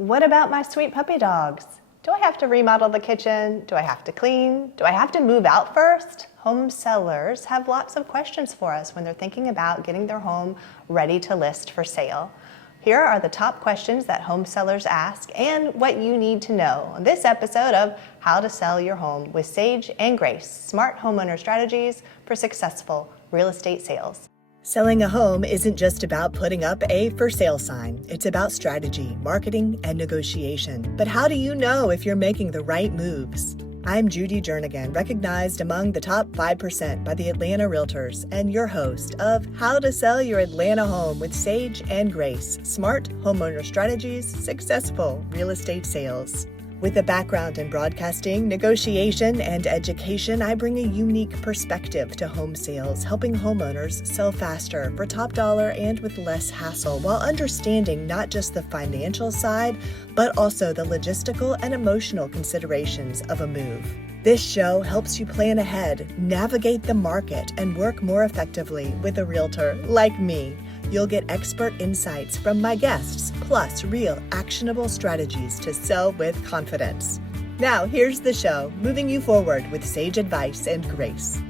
What about my sweet puppy dogs? Do I have to remodel the kitchen? Do I have to clean? Do I have to move out first? Home sellers have lots of questions for us when they're thinking about getting their home ready to list for sale. Here are the top questions that home sellers ask and what you need to know on this episode of How to Sell Your Home with Sage and Grace, smart homeowner strategies for successful real estate sales. Selling a home isn't just about putting up a for sale sign. It's about strategy, marketing, and negotiation. But how do you know if you're making the right moves? I'm Judy Jernigan, recognized among the top 5% by the Atlanta Realtors, and your host of How to Sell Your Atlanta Home with Sage and Grace, smart homeowner strategies, successful real estate sales. With a background in broadcasting, negotiation, and education, I bring a unique perspective to home sales, helping homeowners sell faster for top dollar and with less hassle, while understanding not just the financial side, but also the logistical and emotional considerations of a move. This show helps you plan ahead, navigate the market, and work more effectively with a realtor like me. You'll get expert insights from my guests, plus real actionable strategies to sell with confidence. Now, here's the show, moving you forward with sage advice and grace.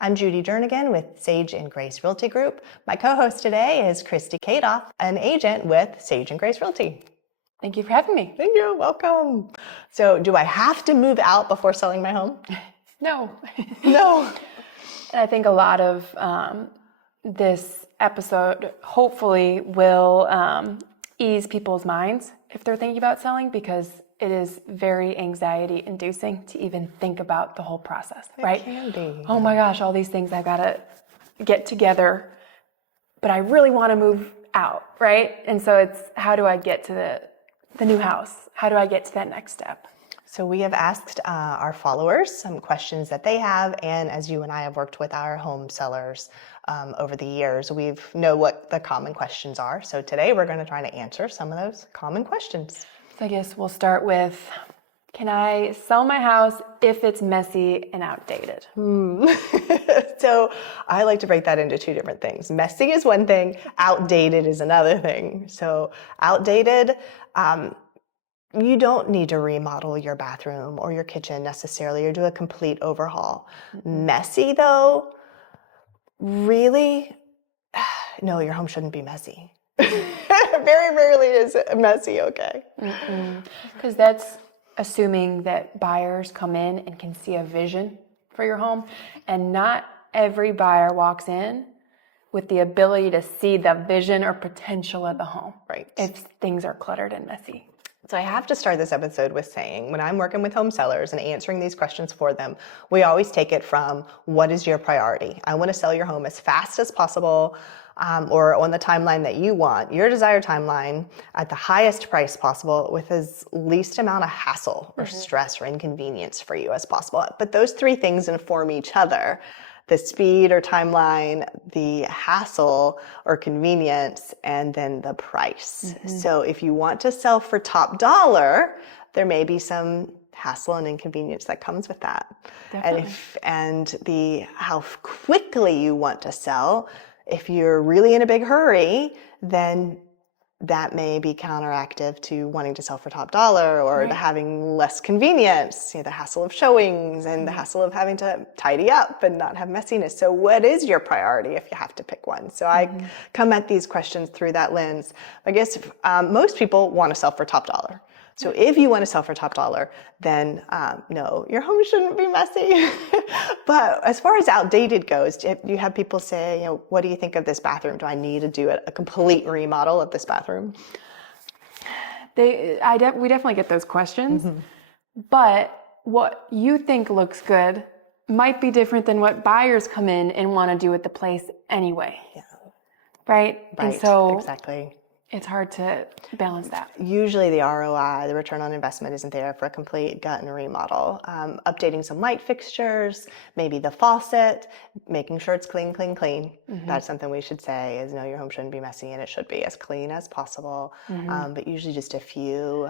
I'm Judy Jernigan with Sage and Grace Realty Group. My co-host today is Kristy Kadolph, an agent with Sage and Grace Realty. Thank you for having me. Thank you. Welcome. So, do I have to move out before selling my home? No. No. And I think a lot of this episode hopefully will ease people's minds if they're thinking about selling, because it is very anxiety inducing to even think about the whole process, right? It can be. Oh my gosh, all these things I gotta get together, but I really want to move out, right? And so it's, how do I get to the new house? How do I get to that next step? So we have asked our followers some questions that they have, and as you and I have worked with our home sellers over the years, we know what the common questions are. So today we're going to try to answer some of those common questions. So I guess we'll start with, can I sell my house if it's messy and outdated? So I like to break that into two different things. Messy is one thing, outdated is another thing. So outdated, you don't need to remodel your bathroom or your kitchen necessarily or do a complete overhaul. Messy though, really, no, your home shouldn't be messy. Very rarely is messy okay. Because that's assuming that buyers come in and can see a vision for your home, and not every buyer walks in with the ability to see the vision or potential of the home. Right. If things are cluttered and messy. So I have to start this episode with saying, when I'm working with home sellers and answering these questions for them, we always take it from, what is your priority? I want to sell your home as fast as possible, or on the timeline that you want, your desired timeline, at the highest price possible with as least amount of hassle or stress or inconvenience for you as possible. But those three things inform each other. The speed or timeline, the hassle or convenience, and then the price. So if you want to sell for top dollar, there may be some hassle and inconvenience that comes with that. Definitely. And how quickly you want to sell, if you're really in a big hurry, then that may be counteractive to wanting to sell for top dollar, or to having less convenience, the hassle of showings and the hassle of having to tidy up and not have messiness. So what is your priority if you have to pick one? So I come at these questions through that lens. I guess most people want to sell for top dollar. So if you want to sell for top dollar, then no, your home shouldn't be messy. But as far as outdated goes, you have people say, what do you think of this bathroom? Do I need to do a complete remodel of this bathroom? We definitely get those questions, but what you think looks good might be different than what buyers come in and want to do with the place anyway. Yeah. Right? And so exactly. It's hard to balance that. Usually the ROI, the return on investment, isn't there for a complete gut and remodel. Updating some light fixtures, maybe the faucet, making sure it's clean. That's something we should say is, no, your home shouldn't be messy, and it should be as clean as possible. But usually just a few.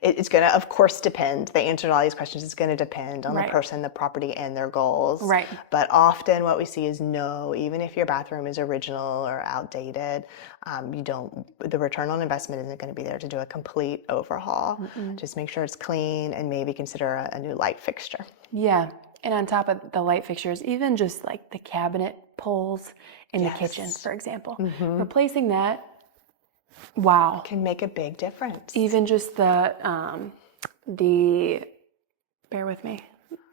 It's going to, of course, depend. The answer to all these questions is going to depend on the person, the property, and their goals. Right. But often what we see is no, even if your bathroom is original or outdated, the return on investment isn't going to be there to do a complete overhaul. Just make sure it's clean and maybe consider a new light fixture. Yeah. And on top of the light fixtures, even just like the cabinet pulls in the kitchen, for example, replacing that, wow. Can make a big difference. Even just bear with me,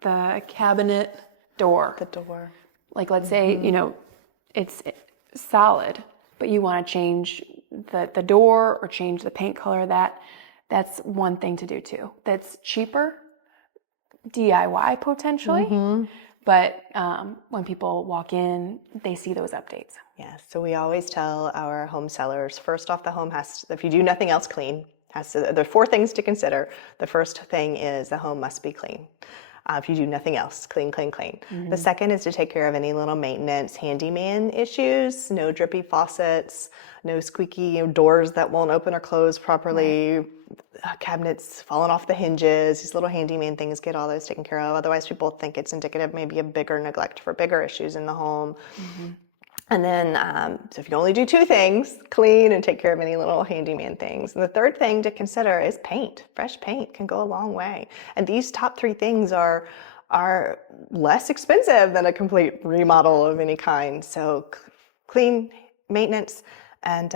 the cabinet door. The door. Like, let's say, it's solid, but you want to change the door or change the paint color. That's one thing to do too. That's cheaper, DIY potentially, but when people walk in, they see those updates. Yes, so we always tell our home sellers, first off, the home if you do nothing else clean, there are 4 things to consider. The first thing is the home must be clean. If you do nothing else, clean, clean, clean. The second is to take care of any little maintenance handyman issues, no drippy faucets, no squeaky doors that won't open or close properly, cabinets falling off the hinges. These little handyman things, get all those taken care of. Otherwise, people think it's indicative maybe of bigger neglect for bigger issues in the home. And then, so if you only do 2 things, clean and take care of any little handyman things. And the third thing to consider is paint. Fresh paint can go a long way. And these top 3 things are less expensive than a complete remodel of any kind. So clean, maintenance, and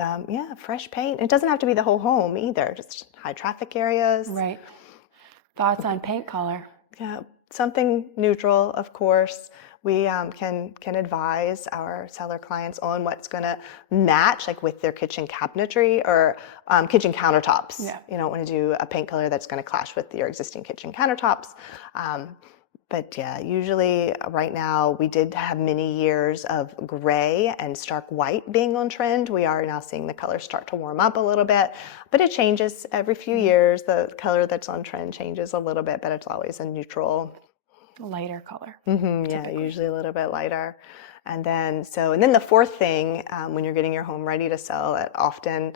fresh paint. It doesn't have to be the whole home either, just high traffic areas. Right. Thoughts on paint color? Yeah, something neutral, of course. We can advise our seller clients on what's going to match, like with their kitchen cabinetry or kitchen countertops. Yeah. You don't want to do a paint color that's going to clash with your existing kitchen countertops. But yeah, usually right now we did have many years of gray and stark white being on trend. We are now seeing the colors start to warm up a little bit, but it changes every few years. The color that's on trend changes a little bit, but it's always a neutral, lighter color. Yeah, usually a little bit lighter. And then the fourth thing, when you're getting your home ready to sell, it often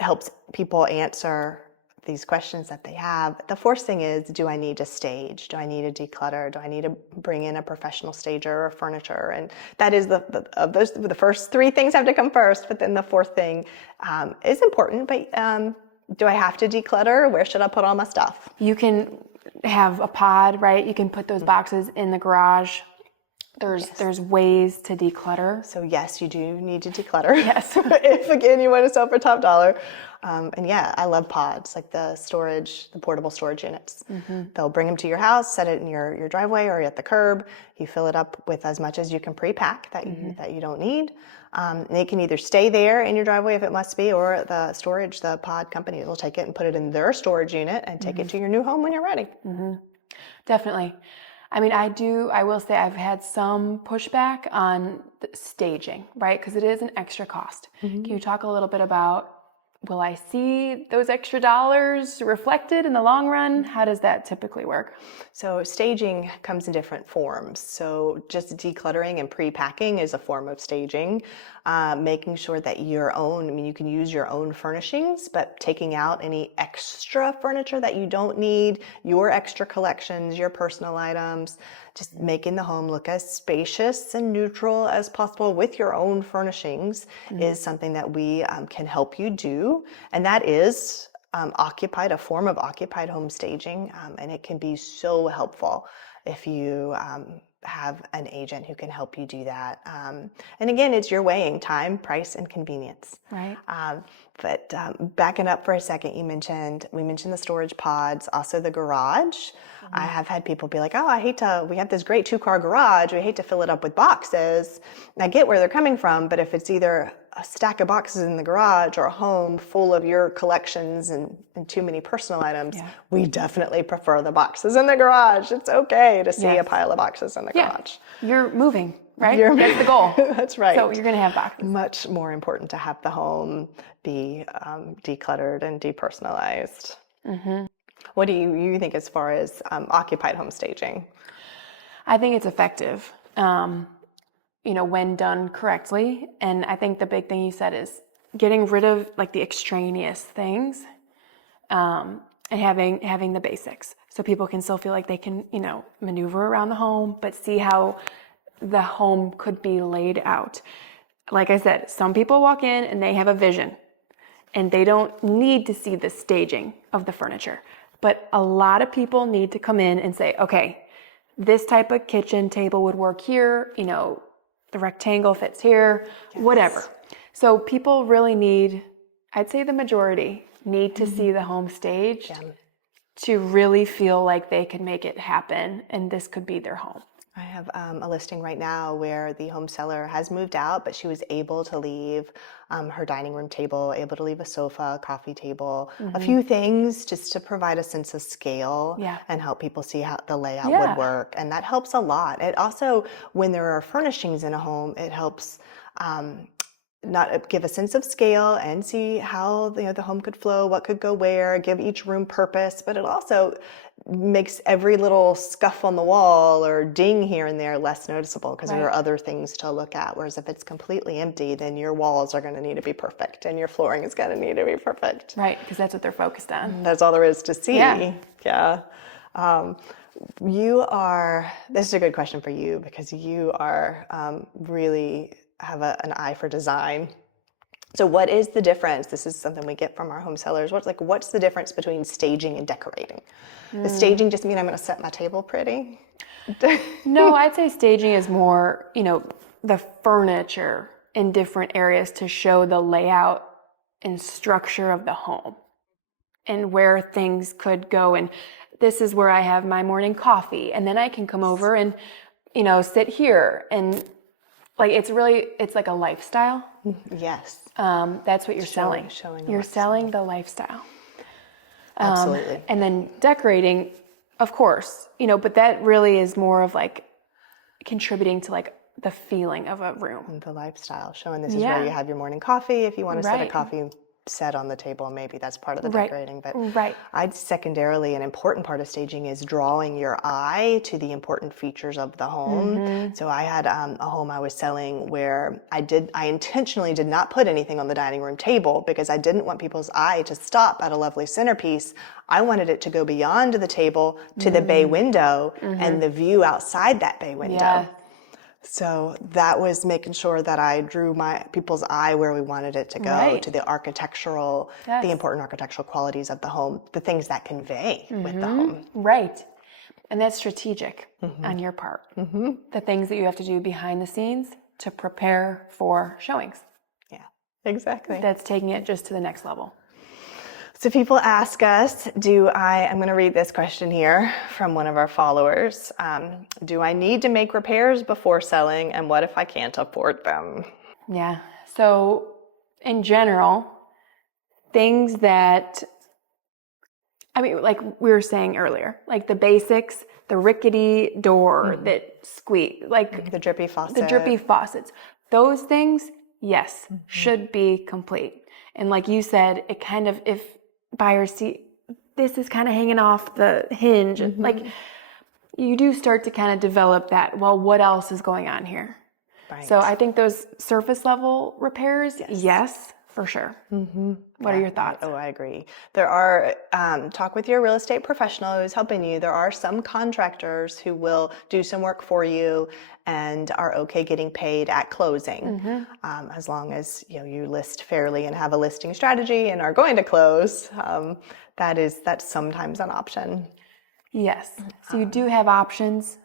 helps people answer these questions that they have. The fourth thing is, do I need to stage? Do I need to declutter? Do I need to bring in a professional stager or furniture? And that is the first 3 things have to come first, but then the fourth thing is important. But do I have to declutter? Where should I put all my stuff? You can have a pod, right? You can put those boxes in the garage. There's ways to declutter. So yes, you do need to declutter. Yes. If again you want to sell for top dollar. And yeah, I love pods, like the portable storage units. They'll bring them to your house, set it in your driveway or at the curb. You fill it up with as much as you can pre-pack that you don't need. They can either stay there in your driveway if it must be, or the pod company will take it and put it in their storage unit and take it to your new home when you're ready. Definitely. I mean, I will say I've had some pushback on the staging, right? Because it is an extra cost. Can you talk a little bit about, will I see those extra dollars reflected in the long run? How does that typically work? So staging comes in different forms. So just decluttering and pre-packing is a form of staging. Making sure that you can use your own furnishings, but taking out any extra furniture that you don't need, your extra collections, your personal items, just making the home look as spacious and neutral as possible with your own furnishings is something that we can help you do. And that is a form of occupied home staging, and it can be so helpful if you have an agent who can help you do that. And again, it's your weighing time, price, and convenience. Right. But backing up for a second, we mentioned the storage pods, also the garage. I have had people be like, we have this great 2-car garage. We hate to fill it up with boxes. And I get where they're coming from, but if it's either a stack of boxes in the garage or a home full of your collections and too many personal items, we definitely prefer the boxes in the garage. It's okay to see a pile of boxes in the garage. You're moving, right? That's the goal. That's right. So you're going to have boxes. Much more important to have the home be decluttered and depersonalized. What do you think as far as occupied home staging? I think it's effective. when done correctly. And I think the big thing you said is getting rid of like the extraneous things, and having the basics, so people can still feel like they can, maneuver around the home, but see how the home could be laid out. Like I said, some people walk in and they have a vision and they don't need to see the staging of the furniture. But a lot of people need to come in and say, okay, this type of kitchen table would work here, the rectangle fits here, whatever. So people really need, I'd say the majority, need to see the home staged to really feel like they can make it happen and this could be their home. I have a listing right now where the home seller has moved out, but she was able to leave her dining room table, able to leave a sofa, a coffee table, a few things just to provide a sense of scale and help people see how the layout would work. And that helps a lot. It also, when there are furnishings in a home, it helps not give a sense of scale and see how the home could flow, what could go where, give each room purpose, but it also makes every little scuff on the wall or ding here and there less noticeable because there are other things to look at. Whereas if it's completely empty, then your walls are going to need to be perfect and your flooring is going to need to be perfect. Right, because that's what they're focused on. That's all there is to see. Yeah. You are, this is a good question for you because you are really have an eye for design. So what is the difference? This is something we get from our home sellers. What's the difference between staging and decorating? Does staging just mean I'm going to set my table pretty? No, I'd say staging is more, the furniture in different areas to show the layout and structure of the home and where things could go. And this is where I have my morning coffee. And then I can come over and, sit here and it's like a lifestyle. Yes. That's what you're selling. You're selling the lifestyle. Absolutely. And then decorating, of course, but that really is more of like contributing to like the feeling of a room. The lifestyle, showing this is where you have your morning coffee. If you want to set a coffee set on the table, maybe that's part of the decorating. But I'd secondarily, an important part of staging is drawing your eye to the important features of the home. So I had a home I was selling where I intentionally did not put anything on the dining room table because I didn't want people's eye to stop at a lovely centerpiece. I wanted it to go beyond the table to the bay window and the view outside that bay window. Yeah. So that was making sure that I drew my people's eye where we wanted it to go, to the architectural, the important architectural qualities of the home, the things that convey with the home. Right. And that's strategic on your part. The things that you have to do behind the scenes to prepare for showings. Yeah, exactly. That's taking it just to the next level. So people ask us, I'm going to read this question here from one of our followers. Do I need to make repairs before selling? And what if I can't afford them? Yeah. So in general, things that, like we were saying earlier, like the basics, the rickety door that squeak, like the drippy faucet. The drippy faucets. Those things, yes, should be complete. And like you said, it kind of, if buyers see this is kind of hanging off the hinge, like you do start to kind of develop that, well, what else is going on here? Right. So I think those surface level repairs, yes, for sure. What are your thoughts? Oh, I agree. There are, talk with your real estate professional who's helping you. There are some contractors who will do some work for you and are okay getting paid at closing, as long as you list fairly and have a listing strategy and are going to close. That's sometimes an option. Yes. So you do have options,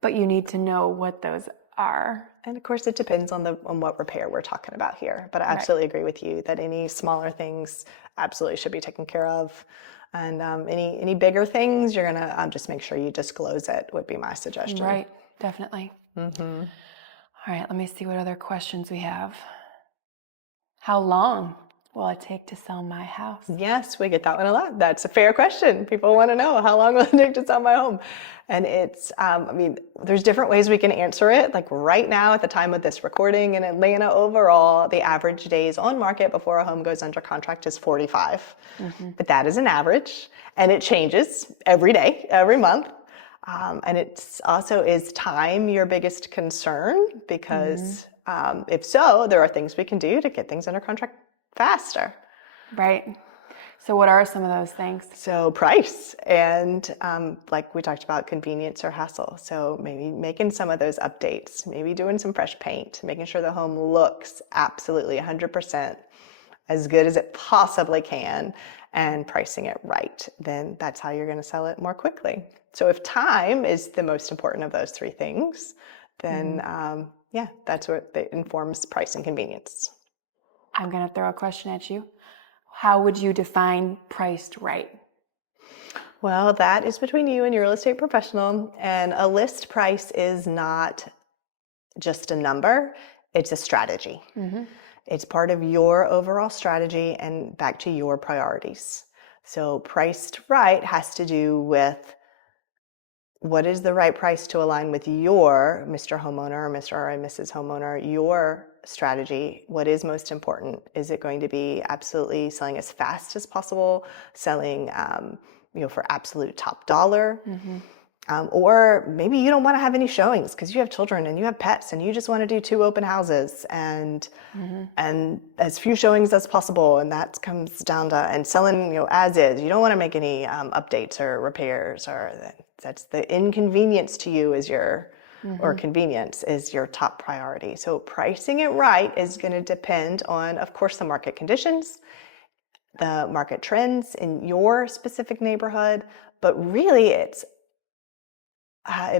but you need to know what those are. And of course, it depends on what repair we're talking about here. But I absolutely agree with you that any smaller things absolutely should be taken care of. And any bigger things, you're gonna just make sure you disclose it would be my suggestion. Right, definitely. All right, let me see what other questions we have. How long will it take to sell my house? Yes, we get that one a lot. That's a fair question. People want to know, how long will it take to sell my home? And it's, there's different ways we can answer it. Like right now, at the time of this recording in Atlanta overall, the average days on market before a home goes under contract is 45. But that is an average, and it changes every day, every month. And it's also, is time your biggest concern? Because if so, there are things we can do to get things under contract faster. Right. So what are some of those things? So price and like we talked about, convenience or hassle. So maybe making some of those updates, maybe doing some fresh paint, making sure the home looks absolutely 100% as good as it possibly can, and pricing it right. Then that's how you're going to sell it more quickly. So if time is the most important of those three things, then that's what informs price and convenience. I'm going to throw a question at you. How would you define priced right? Well, that is between you and your real estate professional. And a list price is not just a number, it's a strategy. It's part of your overall strategy and back to your priorities. So priced right has to do with what is the right price to align with your Mr. Homeowner or Mr. or Mrs. Homeowner, your strategy. What is most important? Is it going to be absolutely selling as fast as possible, selling for absolute top dollar? Or maybe you don't want to have any showings because you have children and you have pets and you just want to do 2 open houses and as few showings as possible. And that comes down to, and selling, as is. You don't want to make any updates or repairs, or that's the inconvenience to you is your, or convenience is your top priority. So pricing it right is going to depend on, of course, the market conditions, the market trends in your specific neighborhood, but really it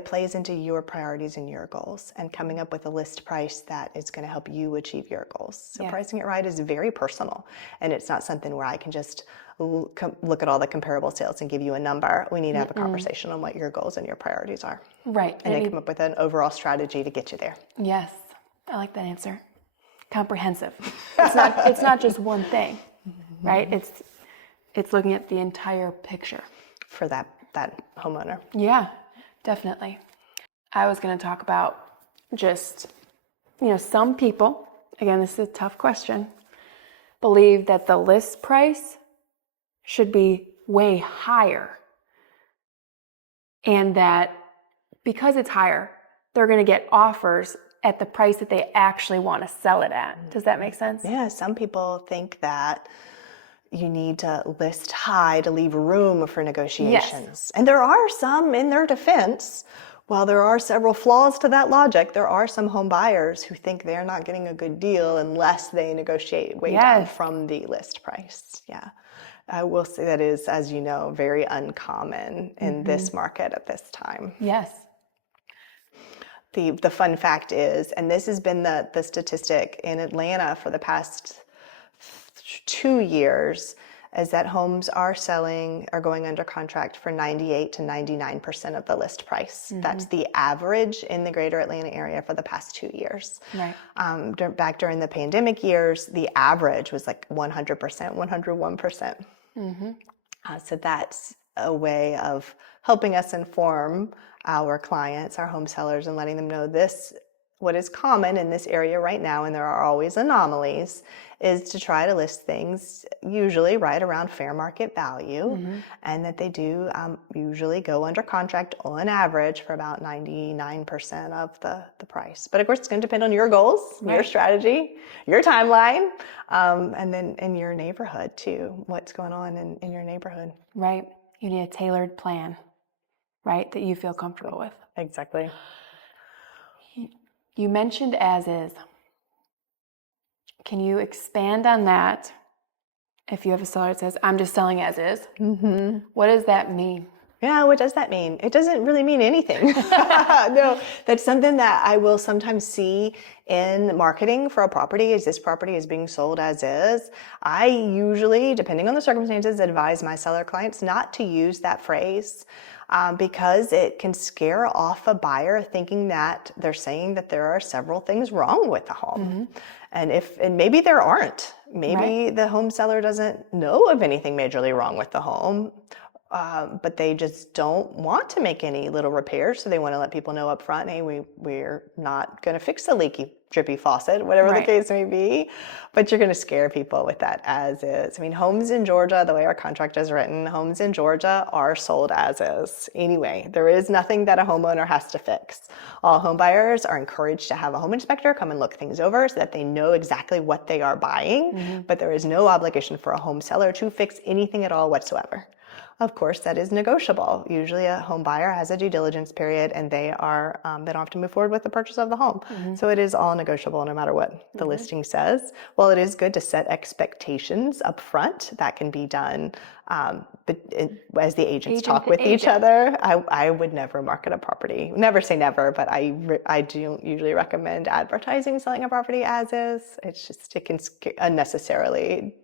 plays into your priorities and your goals, and coming up with a list price that is going to help you achieve your goals. So pricing it right is very personal, and it's not something where I can just look at all the comparable sales and give you a number. We need to have a conversation on what your goals and your priorities are. Right. And then come up with an overall strategy to get you there. Yes. I like that answer. Comprehensive. It's not just one thing, right? It's looking at the entire picture. For that homeowner. Yeah. Definitely. I was going to talk about just, some people, again, this is a tough question, believe that the list price should be way higher. And that because it's higher, they're going to get offers at the price that they actually want to sell it at. Does that make sense? Yeah, some people think that you need to list high to leave room for negotiations. Yes. And there are some, in their defense, while there are several flaws to that logic, there are some home buyers who think they're not getting a good deal unless they negotiate way down from the list price. Yeah. I will say that is, as you know, very uncommon in this market at this time. Yes. The fun fact is, and this has been the statistic in Atlanta for the past 2 years, is that homes are going under contract for 98 to 99% of the list price. That's the average in the greater Atlanta area for the past 2 years. Right. Back during the pandemic years, the average was like 100%, 101%. So that's a way of helping us inform our clients, our home sellers, and letting them know what is common in this area right now, and there are always anomalies, is to try to list things usually right around fair market value, and that they do usually go under contract on average for about 99% of the price. But of course, it's going to depend on your goals, your strategy, your timeline, and then in your neighborhood too, what's going on in your neighborhood. Right. You need a tailored plan, right, that you feel comfortable with. Exactly. You mentioned as is. Can you expand on that? If you have a seller that says, I'm just selling as is, what does that mean? Yeah, what does that mean? It doesn't really mean anything. No, that's something that I will sometimes see in marketing for a property, is this property is being sold as is. I usually, depending on the circumstances, advise my seller clients not to use that phrase. Because it can scare off a buyer thinking that they're saying that there are several things wrong with the home. And maybe there aren't. Maybe the home seller doesn't know of anything majorly wrong with the home, but they just don't want to make any little repairs. So they want to let people know up front, hey, we're not going to fix the leaky drippy faucet, whatever the Right. case may be. But you're going to scare people with that as is. I mean, homes in Georgia, the way our contract is written, homes in Georgia are sold as is. Anyway, there is nothing that a homeowner has to fix. All home buyers are encouraged to have a home inspector come and look things over so that they know exactly what they are buying, but there is no obligation for a home seller to fix anything at all whatsoever. Of course, that is negotiable. Usually a home buyer has a due diligence period and they don't have to move forward with the purchase of the home. So it is all negotiable no matter what the listing says. While it is good to set expectations up front, that can be done as the agents talk with each other. I would never market a property. Never say never, but I don't usually recommend advertising selling a property as is. It can unnecessarily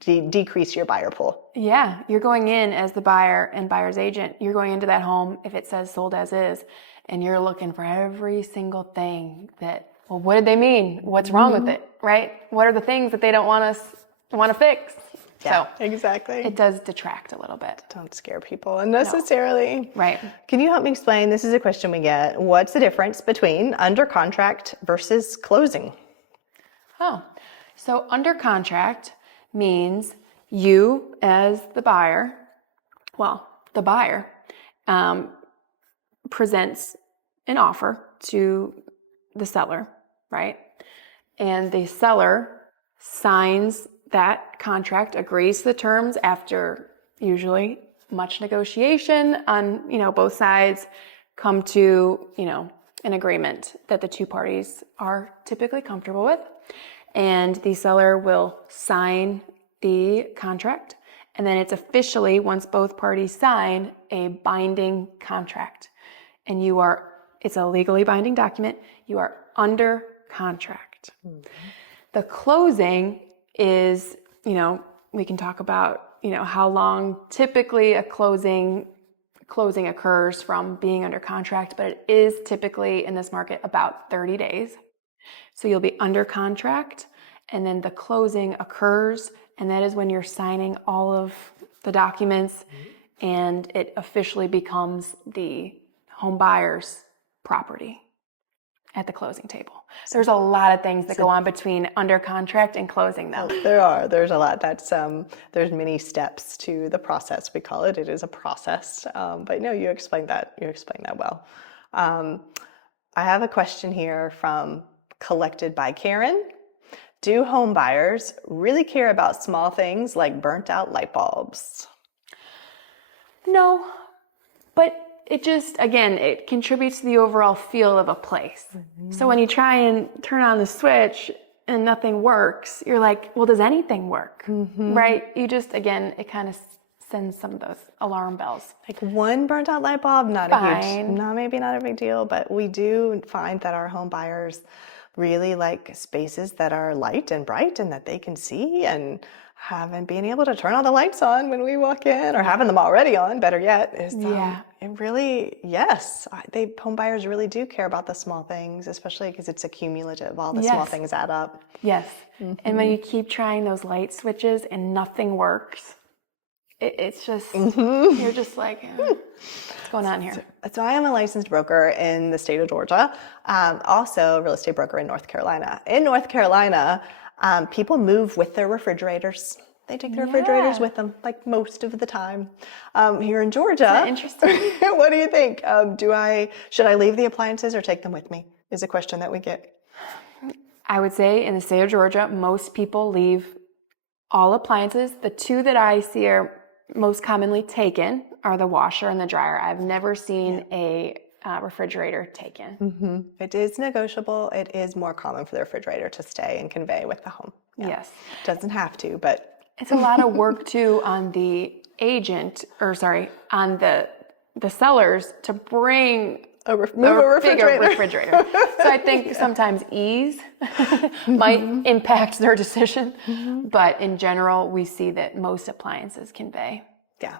decrease your buyer pool. Yeah, you're going in as the buyer and buyer's agent. You're going into that home if it says sold as is, and you're looking for every single thing that, well, what did they mean? What's wrong with it, right? What are the things that they don't want to fix? Yeah, so exactly. It does detract a little bit. Don't scare people unnecessarily. No. Right. Can you help me explain? This is a question we get. What's the difference between under contract versus closing? Oh, so under contract means you as the buyer, presents an offer to the seller, right? And the seller signs that contract, agrees to the terms after usually much negotiation on, both sides come to, an agreement that the two parties are typically comfortable with. And the seller will sign the contract. And then it's officially, once both parties sign, a binding contract. And it's a legally binding document. You are under contract. Mm-hmm. The closing is, we can talk about, how long typically a closing occurs from being under contract, but it is typically in this market about 30 days. So you'll be under contract, and then the closing occurs, and that is when you're signing all of the documents, and it officially becomes the home buyer's property at the closing table. There's a lot of things that go on between under contract and closing, though. There's a lot. There's many steps to the process. We call it. It is a process. But no, you explained that. You explained that well. I have a question here from Collected by Karen. Do home buyers really care about small things like burnt out light bulbs? No, but it just, again, it contributes to the overall feel of a place. Mm-hmm. So when you try and turn on the switch and nothing works, you're like, well, does anything work? Mm-hmm. Right? You just, again, it kind of sends some of those alarm bells. Like one burnt out light bulb, maybe not a big deal, but we do find that our home buyers really like spaces that are light and bright and that they can see, and being able to turn all the lights on when we walk in, or having them already on, better yet, is home buyers really do care about the small things, especially because it's accumulative. All the small things add up. Yes. Mm-hmm. And when you keep trying those light switches and nothing works, it's just, you're just like, what's going on here? So I am a licensed broker in the state of Georgia, also a real estate broker in North Carolina. In North Carolina, people move with their refrigerators. They take their refrigerators with them, like most of the time. Here in Georgia, interesting. What do you think? Should I leave the appliances or take them with me? Is a question that we get. I would say in the state of Georgia, most people leave all appliances. The two that I see are most commonly taken are the washer and the dryer. I've never seen a refrigerator taken. Mm-hmm. It is negotiable. It is more common for the refrigerator to stay and convey with the home. Yeah. Yes. Doesn't have to, but it's a lot of work too on the on the sellers to bring a refrigerator. Bigger refrigerator. So I think sometimes ease might impact their decision, but in general, we see that most appliances convey. Yeah,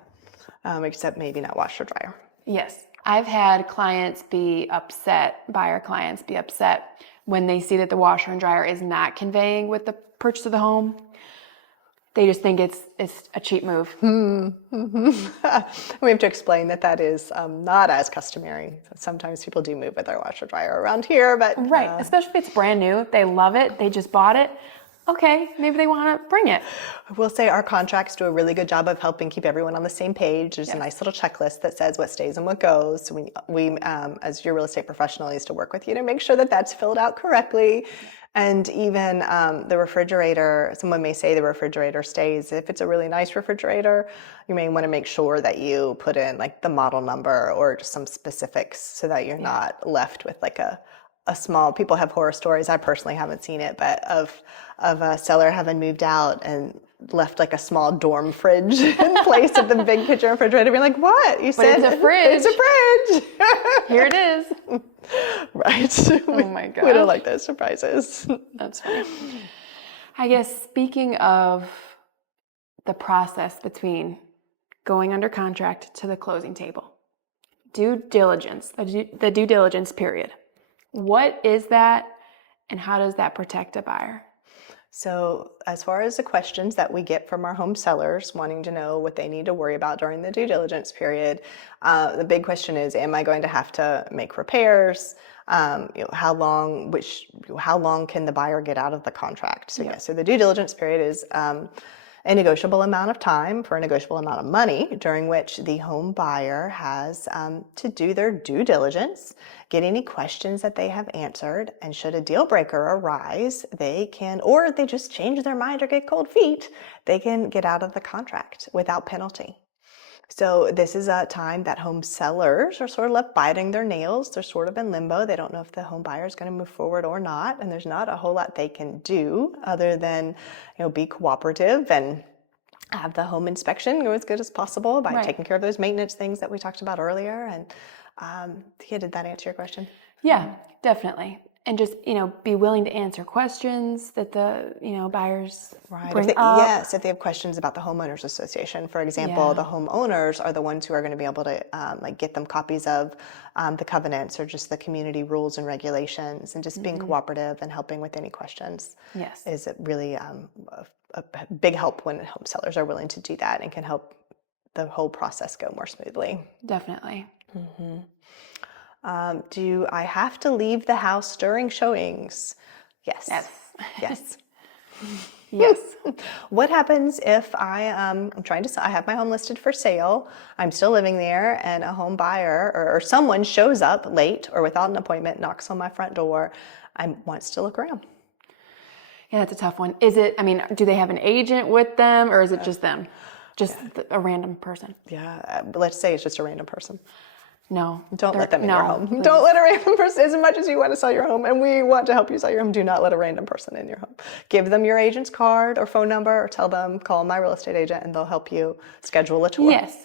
except maybe not washer dryer. Yes. I've had buyer clients be upset when they see that the washer and dryer is not conveying with the purchase of the home. They just think it's a cheap move. We have to explain that is not as customary. Sometimes people do move with their washer dryer around here, but Right, especially if it's brand new. They love it. They just bought it. Okay, maybe they want to bring it. I will say our contracts do a really good job of helping keep everyone on the same page. There's a nice little checklist that says what stays and what goes. So we as your real estate professional, used to work with you to make sure that that's filled out correctly. And even the refrigerator, someone may say the refrigerator stays. If it's a really nice refrigerator, you may want to make sure that you put in like the model number or just some specifics so that you're not left with like a small, people have horror stories. I personally haven't seen it, but of a seller having moved out and left like a small dorm fridge in place of the big kitchen refrigerator. Being like, what? You said it's a fridge. It's a fridge. Here it is. Right. Oh my God. We don't like those surprises. That's funny. I guess speaking of the process between going under contract to the closing table, due diligence, the due diligence period. What is that, and how does that protect a buyer? So as far as the questions that we get from our home sellers wanting to know what they need to worry about during the due diligence period, the big question is, am I going to have to make repairs? How long can the buyer get out of the contract? So so the due diligence period is a negotiable amount of time for a negotiable amount of money during which the home buyer has to do their due diligence, get any questions that they have answered, and should a deal breaker arise, they can, or they just change their mind or get cold feet, they can get out of the contract without penalty. So this is a time that home sellers are sort of left biting their nails. They're sort of in limbo. They don't know if the home buyer is going to move forward or not. And there's not a whole lot they can do other than, be cooperative and have the home inspection go as good as possible by taking care of those maintenance things that we talked about earlier. And did that answer your question? Yeah, definitely. And just, be willing to answer questions that the, buyers bring up. Yes, if they have questions about the homeowners association, for example, the homeowners are the ones who are going to be able to get them copies of the covenants or just the community rules and regulations, and just being cooperative and helping with any questions. Yes, is really a big help when home sellers are willing to do that and can help the whole process go more smoothly. Definitely. Mm-hmm. Do I have to leave the house during showings? Yes. Yes. Yes. What happens if I have my home listed for sale, I'm still living there, and a home buyer or someone shows up late or without an appointment, knocks on my front door, wants to look around? Yeah, that's a tough one. Do they have an agent with them, or is it just them? Just a random person? Yeah, let's say it's just a random person. No. Don't let them in your home. Please. Don't let a random person, as much as you want to sell your home, and we want to help you sell your home, do not let a random person in your home. Give them your agent's card or phone number, or tell them, call my real estate agent, and they'll help you schedule a tour. Yes.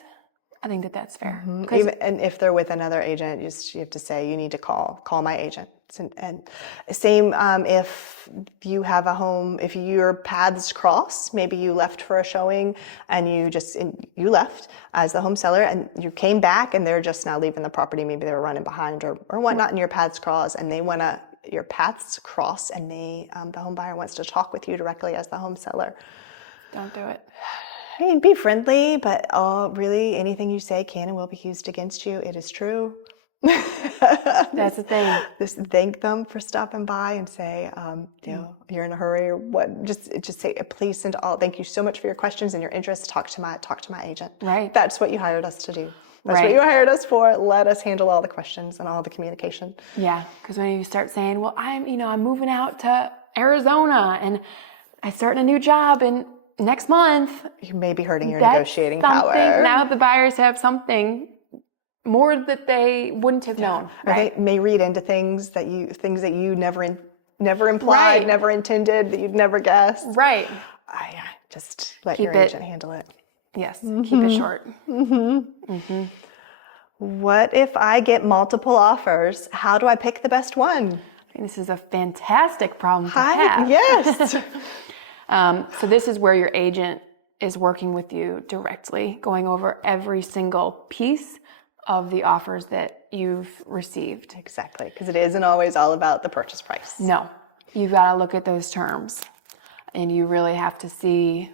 I think that's fair. Mm-hmm. And if they're with another agent, you have to say, you need to call my agent. And same if you have a home, if your paths cross, maybe you left for a showing and you left as the home seller and you came back and they're just now leaving the property, maybe they were running behind or whatnot, and your paths cross and your paths cross and the home buyer wants to talk with you directly as the home seller. Don't do it. I mean, be friendly, but really anything you say can and will be used against you. It is true. That's the thing. Just thank them for stopping by and say, you're in a hurry or what. Just say, please send thank you so much for your questions and your interest. Talk to my agent. Right. That's what you hired us to do. That's what you hired us for. Let us handle all the questions and all the communication. Yeah, because when you start saying, well, I'm moving out to Arizona and I start a new job in next month. You may be hurting your negotiating power. Now the buyers have something more that they wouldn't have known. Or they may read into things that you never implied, never intended, that you'd never guessed. Right. Just let your agent handle it. Yes, keep it short. Mm-hmm. Mm-hmm. What if I get multiple offers? How do I pick the best one? I think this is a fantastic problem to have. Yes. So this is where your agent is working with you directly, going over every single piece of the offers that you've received. Exactly, because it isn't always all about the purchase price. No, you've got to look at those terms, and you really have to see,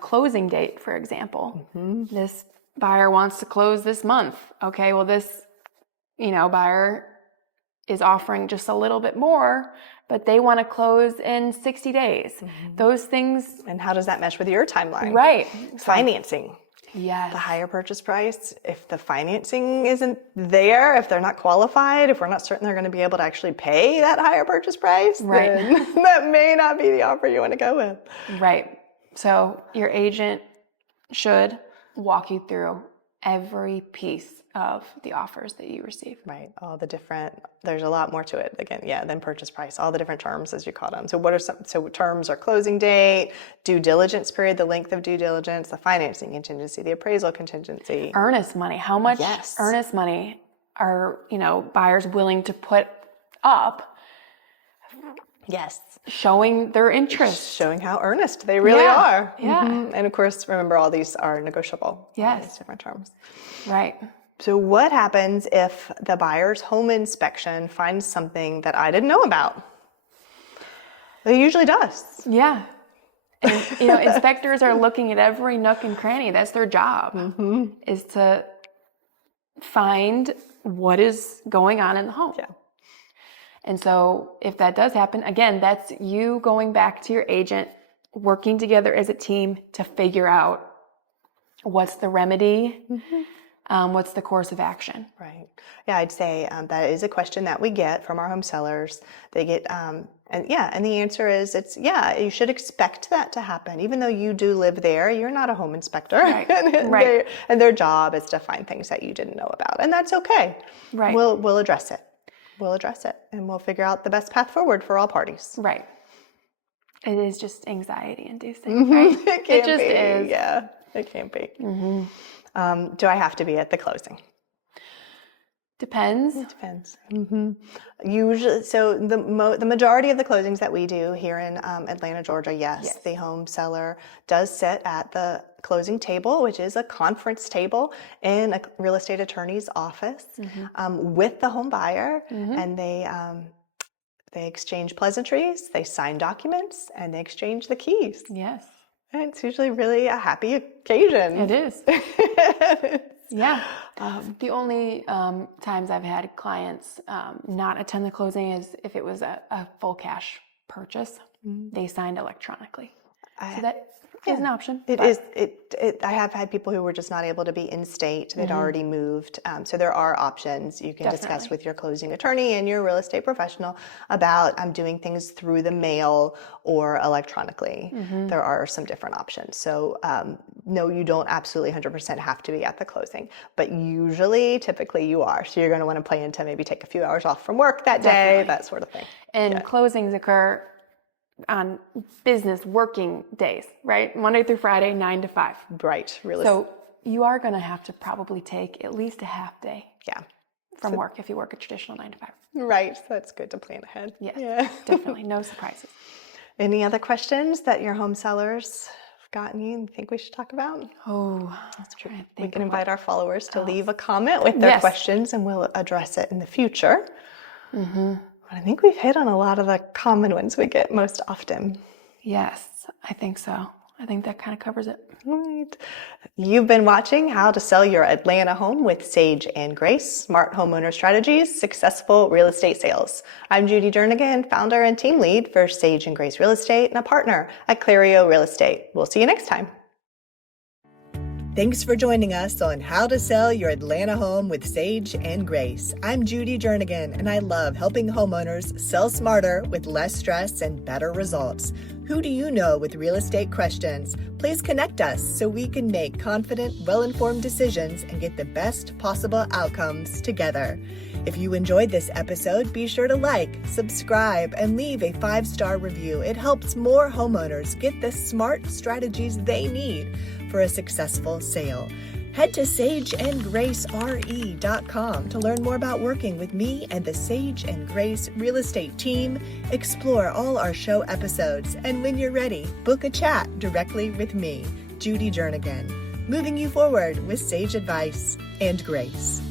closing date, for example. This buyer wants to close this month. Okay, well, this, buyer is offering just a little bit more, but they want to close in 60 days. Those things. And how does that mesh with your timeline? Right. Financing. Yes. The higher purchase price, if the financing isn't there, if they're not qualified, if we're not certain they're going to be able to actually pay that higher purchase price, right, then that may not be the offer you want to go with. Right. So your agent should walk you through every piece of the offers that you receive. Right. All the different, there's a lot more to it again, than purchase price, all the different terms as you call them. So terms are closing date, due diligence period, the length of due diligence, the financing contingency, the appraisal contingency. Earnest money. How much earnest money are, buyers willing to put up? Yes. Showing their interest. Showing how earnest they really are. Yeah. And of course, remember, all these are negotiable. Yes. All these different terms. Right. So what happens if the buyer's home inspection finds something that I didn't know about? It usually does. Yeah. And, inspectors are looking at every nook and cranny. That's their job, is to find what is going on in the home. Yeah. And so if that does happen, again, that's you going back to your agent, working together as a team to figure out what's the remedy, what's the course of action. Right. Yeah, I'd say that is a question that we get from our home sellers. They get, and the answer is you should expect that to happen. Even though you do live there, you're not a home inspector. Right. Right. And their job is to find things that you didn't know about. And that's okay. Right. We'll address it. We'll address it, and we'll figure out the best path forward for all parties. Right. It is just anxiety inducing, right? It just be. is. Yeah, it can be. Do I have to be at the closing? Depends. It depends. Usually, so the majority of the closings that we do here in Atlanta, Georgia, yes, the home seller does sit at the closing table, which is a conference table in a real estate attorney's office with the home buyer, and they exchange pleasantries, they sign documents, and they exchange the keys. Yes. And it's usually really a happy occasion. It is. Yeah. The only times I've had clients not attend the closing is if it was a full cash purchase. They signed electronically. So that is an option. It is. I have had people who were just not able to be in state. They'd already moved. So there are options you can discuss with your closing attorney and your real estate professional about doing things through the mail or electronically. There are some different options. So no, you don't absolutely 100% have to be at the closing, but typically you are. So you're going to want to plan to maybe take a few hours off from work that day, that sort of thing. And closings occur on business working days, right? Monday through Friday, 9 to 5. Right. Really. So you are going to have to probably take at least a half day from work if you work a traditional 9 to 5. Right. So that's good to plan ahead. Yeah. Definitely. No surprises. Any other questions that your home sellers have gotten you and think we should talk about? Oh, let's try and think. We can invite our followers to leave a comment with their questions, and we'll address it in the future. I think we've hit on a lot of the common ones we get most often. Yes, I think so. I think that kind of covers it. Right. You've been watching How to Sell Your Atlanta Home with Sage and Grace, Smart Homeowner Strategies, Successful Real Estate Sales. I'm Judy Jernigan, founder and team lead for Sage and Grace Real Estate and a partner at Clario Real Estate. We'll see you next time. Thanks for joining us on How to Sell Your Atlanta Home with Sage and Grace. I'm Judy Jernigan, and I love helping homeowners sell smarter with less stress and better results. Who do you know with real estate questions? Please connect us so we can make confident, well-informed decisions and get the best possible outcomes together. If you enjoyed this episode, be sure to like, subscribe, and leave a 5-star review. It helps more homeowners get the smart strategies they need for a successful sale. Head to sageandgracere.com to learn more about working with me and the Sage and Grace real estate team. Explore all our show episodes, and when you're ready, book a chat directly with me, Judy Jernigan, moving you forward with sage advice and grace.